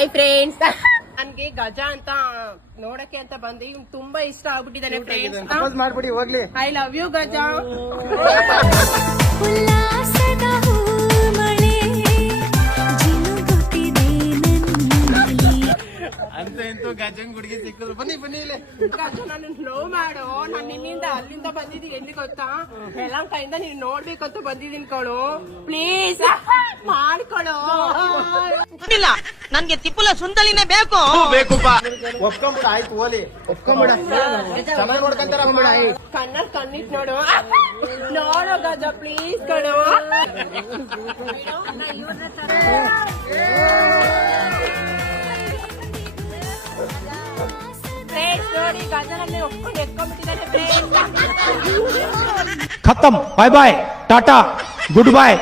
Hi friends ನನ್ಗೆ ಗಜ ಅಂತ ನೋಡಕ್ಕೆ ಅಂತ ಬಂದೆ ಇವ್ನು ತುಂಬಾ ಇಷ್ಟ ಆಗ್ಬಿಟ್ಟಿದ್ದಾನೆ ಫ್ರೆಂಡ್ಸ್ ಮಾಡ್ಬಿಡಿ ಹೋಗ್ಲಿ. ಐ ಲವ್ ಯು ಗಜ. ಉಲ್ಲಾಸದ ಹೂಮಳೆ ಜಿನುಗುತ್ತಿದೆ ನನ್ನಲ್ಲಿ. ಅಂತ ಇಂತೂ ಗಜಂಗ್ ಹುಡುಗಿ ಸಿಕ್ಕಿದ್ರು. ಬನ್ನಿ ಬನ್ನಿ ಇಲ್ಲಿ. ಗಜ ನನ್ನ ಲೋ ಮಾಡು. ನಾನು ನಿನ್ನಿಂದ ಅಲ್ಲಿಂದ ಬಂದಿದ್ದೀನಿ. ಎಲ್ಲಿ ಗೊತ್ತಾ? ಯಲಹಂಕದಿಂದ ನೀನ್ ನೋಡ್ಬೇಕಂತ ಬಂದಿದ್ದೀನಿ ಕಣು. ಪ್ಲೀಸ್ ಮಾಡ್ಕೊಳು. ದುಡ್ಡಿಲ್ಲ ನನ್ಗೆ ತಿಪ್ಪುಲ ಸುಂದಲಿನೇ ಬೇಕು. ಬೇಕುಪ್ಪ ಆಯ್ತು ಓಲಿ. ಚೆನ್ನಾಗಿ ಪ್ಲೀಸ್ ಕಣೋ. ಖತಮ್ ಬಾಯ್ ಬಾಯ್ ಟಾಟಾ ಗುಡ್ ಬಾಯ್